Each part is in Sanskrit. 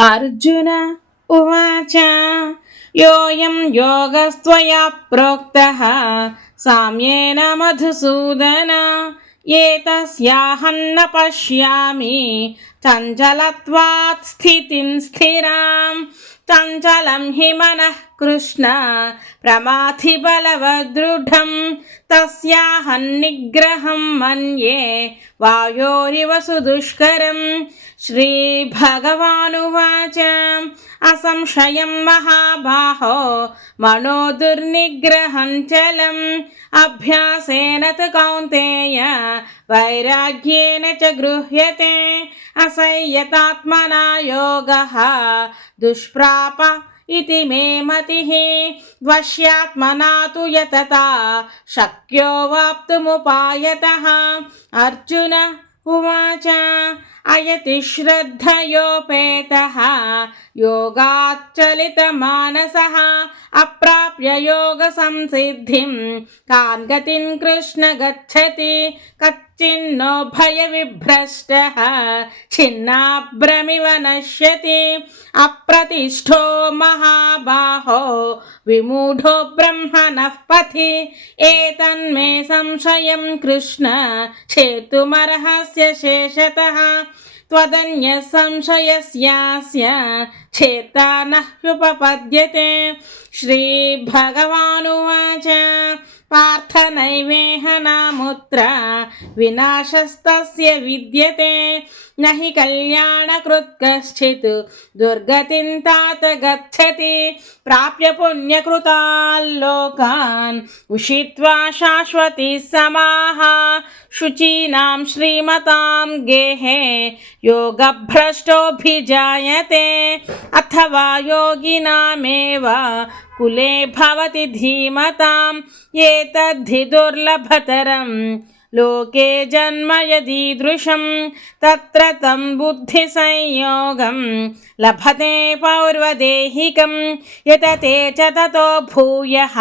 अर्जुन उवाच योऽयं योगस्त्वया प्रोक्तः साम्येन मधुसूदन एतस्याहं न पश्यामि चञ्चलत्वात् स्थितिं स्थिरां चञ्चलं हि मनः कृष्ण प्रमाथि बलवदृढं तस्याहं निग्रहं मन्ये वायोरिव सुदुष्करम्। श्रीभगवानुवाच असंशयं महाबाहो मनो दुर्निग्रहं चलम् अभ्यासेन तु कौन्तेय वैराग्येन च गृह्यते असंयतात्मना योगः दुष्प्राप इति मे मतिः वश्यात्मना तु यतता शक्यो वाप्तुमुपायतः। अर्जुन उवाच अयति श्रद्धयोपेतः योगाच्चलितमानसः अप्राप्य योगसंसिद्धिं कां गतिं कृष्ण गच्छति कच्चिन्नो भयविभ्रष्टः छिन्नाभ्रमिव नश्यति अप्रतिष्ठो महाबाहो विमूढो ब्रह्मणः पथि एतन्मे संशयं कृष्ण छेतुमर्हस्य शेषतः त्वदन्यः संशयस्यास्य छेता न ह्युपपद्यते। श्रीभगवानुवाच पार्थ नैवेह नामुत्र विनाशस्तस्य विद्यते न हि कल्याणकृत् कश्चित् दुर्गतिं तात गच्छति प्राप्य पुण्यकृतान् लोकान् उषित्वा शाश्वती समाः शुचीनां श्रीमतां गेहे योगभ्रष्टोऽभिजायते अथवा योगिनामेव कुले भवति धीमताम् एतद्धि दुर्लभतरं लोके जन्म यदीदृशं तत्र तं बुद्धिसंयोगं लभते पौर्वदेहिकं यतते च ततो भूयः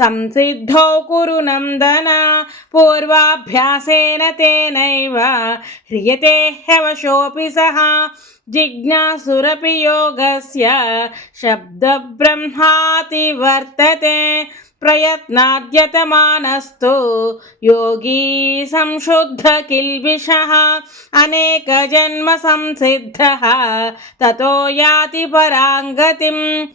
संसिद्धौ कुरु नन्दन पूर्वाभ्यासेन तेनैव ह्रियते ह्यवशोऽपि सः जिज्ञासुरपि योगस्य शब्दब्रह्माति वर्तते प्रयत्नाद्यतमानस्तु योगी संशुद्ध किल्बिषः अनेकजन्म संसिद्धः ततो याति परां गतिम्।